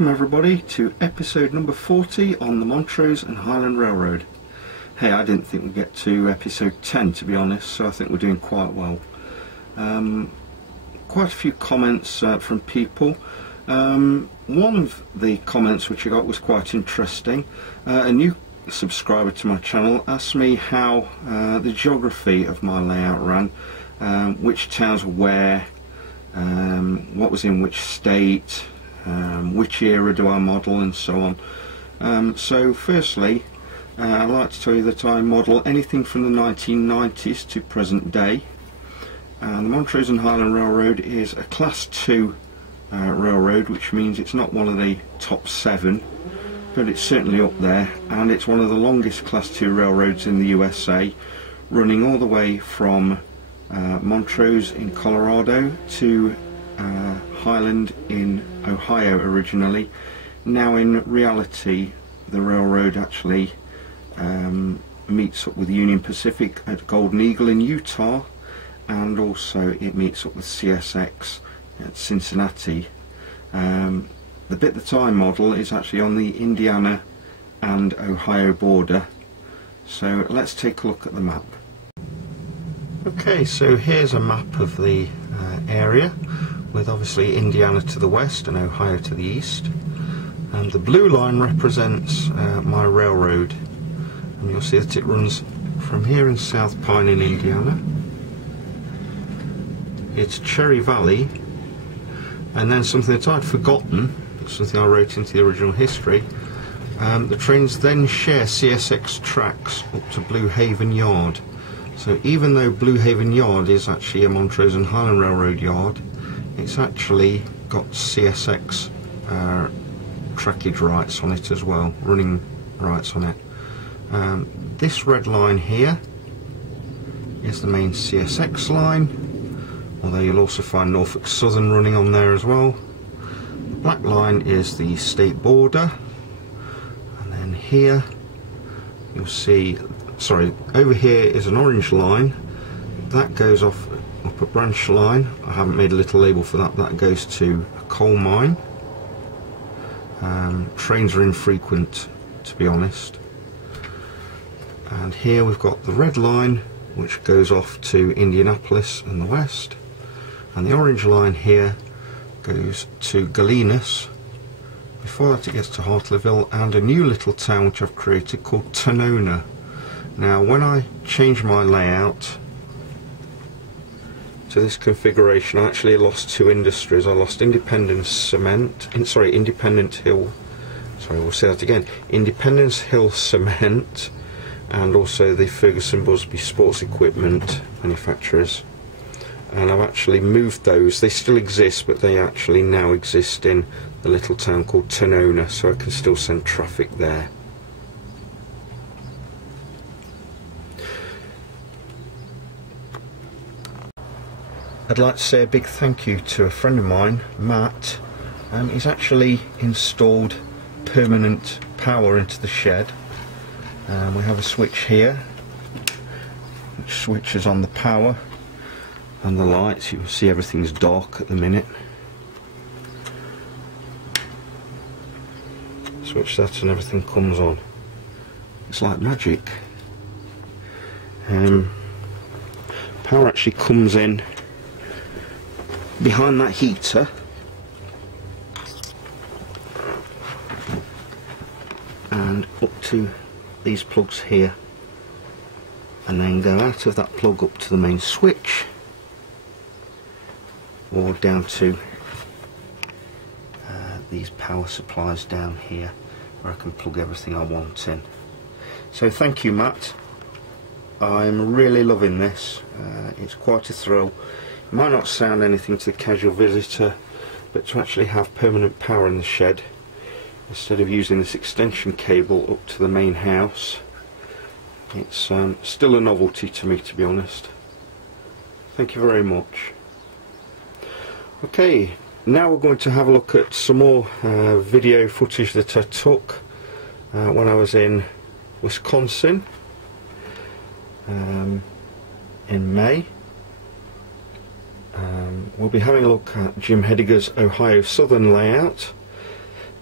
Welcome everybody to episode number 40 on the Montrose and Highland Railroad. Hey, I didn't think we'd get to episode 10 to be honest, so I think we're doing quite well. Quite a few comments from people. One of the comments which I got was quite interesting. A new subscriber to my channel asked me how the geography of my layout ran, which towns were where, what was in which state, which era do I model, and so on. So firstly, I'd like to tell you that I model anything from the 1990s to present day. The Montrose and Highland Railroad is a class 2 railroad, which means it's not one of the top 7, but it's certainly up there, and it's one of the longest class 2 railroads in the USA, running all the way from Montrose in Colorado to Highland in Ohio originally. Now in reality the railroad actually meets up with the Union Pacific at Golden Eagle in Utah, and also it meets up with CSX at Cincinnati. The bit that I model is actually on the Indiana and Ohio border. So let's take a look at the map. Okay, so here's a map of the area, with obviously Indiana to the west and Ohio to the east, and the blue line represents my railroad, and you'll see that it runs from here in South Pine in Indiana. It's Cherry Valley, and then something that I'd forgotten, something I wrote into the original history, the trains then share CSX tracks up to Blue Haven Yard. So even though Blue Haven Yard is actually a Montrose and Highland Railroad yard, it's actually got CSX trackage rights on it as well, running rights on it. This red line here is the main CSX line, although you'll also find Norfolk Southern running on there as well. The black line is the state border, and then here you'll see, sorry, over here is an orange line that goes off up a branch line. I haven't made a little label for that. That goes to a coal mine. Trains are infrequent, to be honest. And here we've got the red line, which goes off to Indianapolis in the west, and the orange line here goes to Galenas. Before that it gets to Hartleyville and a new little town which I've created called Tanona. Now when I change my layout to this configuration, I actually lost two industries. I lost Independence Hill, we'll say that again, Independence Hill Cement, and also the Ferguson Busby sports equipment manufacturers. And I've actually moved those. They still exist, but they actually now exist in the little town called Tanona, so I can still send traffic there. I'd like to say a big thank you to a friend of mine, Matt. He's actually installed permanent power into the shed. We have a switch here which switches on the power and the lights. You can see everything's dark at the minute. Switch that and everything comes on. It's like magic. Power actually comes in behind that heater, and up to these plugs here, and then go out of that plug up to the main switch, or down to these power supplies down here where I can plug everything I want in. So thank you, Matt. I'm really loving this. It's quite a thrill. It might not sound anything to the casual visitor, but to actually have permanent power in the shed instead of using this extension cable up to the main house, it's still a novelty to me, to be honest. Thank you very much. Okay, now we're going to have a look at some more video footage that I took when I was in Wisconsin in May. We'll be having a look at Jim Hediger's Ohio Southern layout.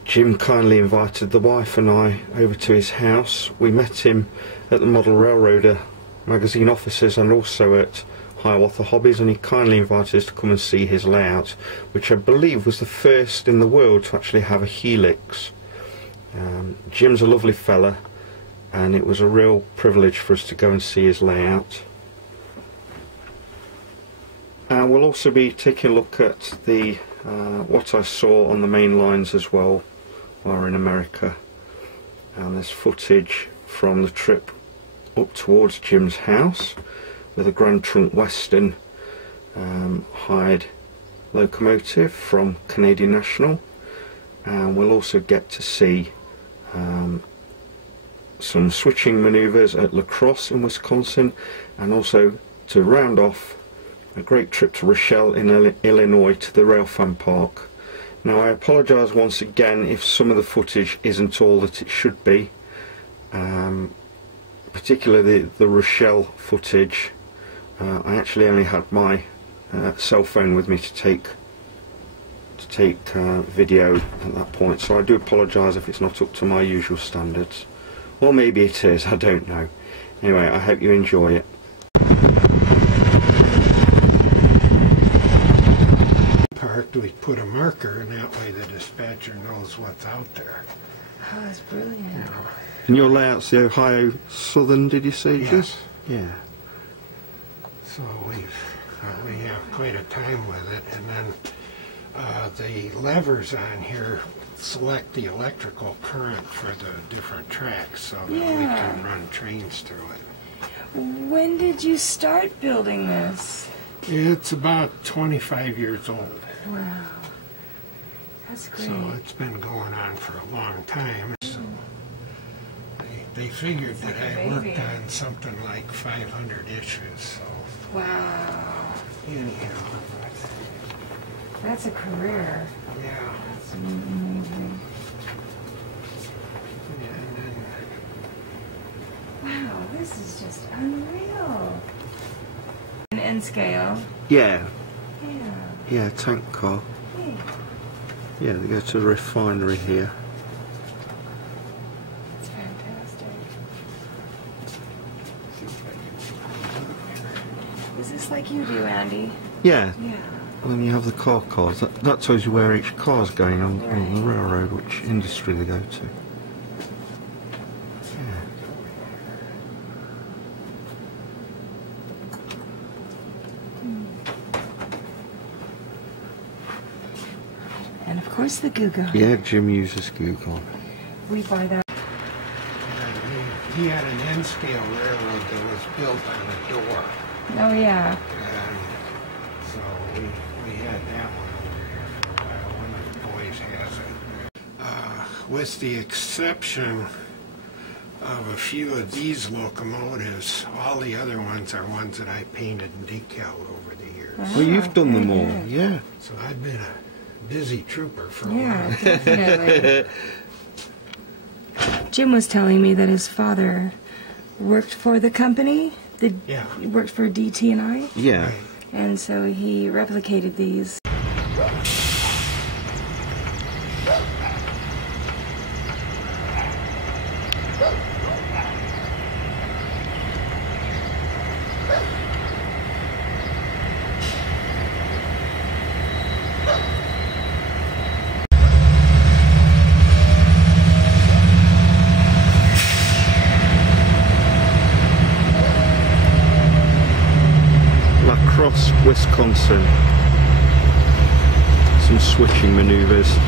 Jim kindly invited the wife and I over to his house. We met him at the Model Railroader magazine offices and also at Hiawatha Hobbies, and he kindly invited us to come and see his layout, which I believe was the first in the world to actually have a helix. Jim's a lovely fella, and it was a real privilege for us to go and see his layout. And we'll also be taking a look at the what I saw on the main lines as well while we're in America. And there's footage from the trip up towards Jim's house with a Grand Trunk Western hired locomotive from Canadian National, and we'll also get to see some switching manoeuvres at La Crosse in Wisconsin, and also to round off a great trip to Rochelle in Illinois to the Railfan Park. Now I apologise once again if some of the footage isn't all that it should be, particularly the Rochelle footage. I actually only had my cell phone with me to take video at that point, so I do apologise if it's not up to my usual standards, or maybe it is, I don't know. Anyway, I hope you enjoy it. Parked, we put a marker, and that way the dispatcher knows what's out there. Oh, that's brilliant. You know. And your layout's the Ohio Southern, did you say? Yes. Yeah. So we have quite a time with it, and then the levers on here select the electrical current for the different tracks, so that we can run trains through it. When did you start building this? It's about 25 years old. Wow. That's great. So it's been going on for a long time. So they figured that I worked on something like 500 issues. So. Wow. Anyhow. That's a career. Yeah. That's amazing. And then, Wow, this is just unreal. An N scale. Yeah. Yeah. Yeah, tank car. Hey. Yeah, they go to the refinery here. That's fantastic. Is this like you do, Andy? Yeah. Yeah. When you have the car cars, that tells you where each car's going on the railroad, which industry they go to. Yeah. And of course the Google. Yeah, Jim uses Google. We buy that. he had an N-scale railroad that was built on a door. Oh yeah. And so we had that one over here for a while. One of the boys has it. With the exception of a few of these locomotives, all the other ones are ones that I painted and decaled over the years. Well, you've done them all, good. yeah. So I've been a busy trooper for a Yeah, while. definitely. Jim was telling me that his father worked for the company. Yeah. He worked for DT&I, Yeah. Right. and so he replicated these. La Crosse, Wisconsin. Some switching manoeuvres.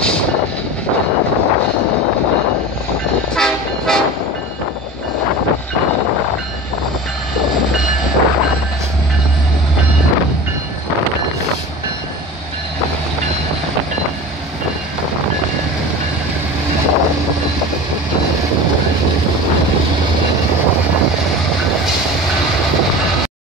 much.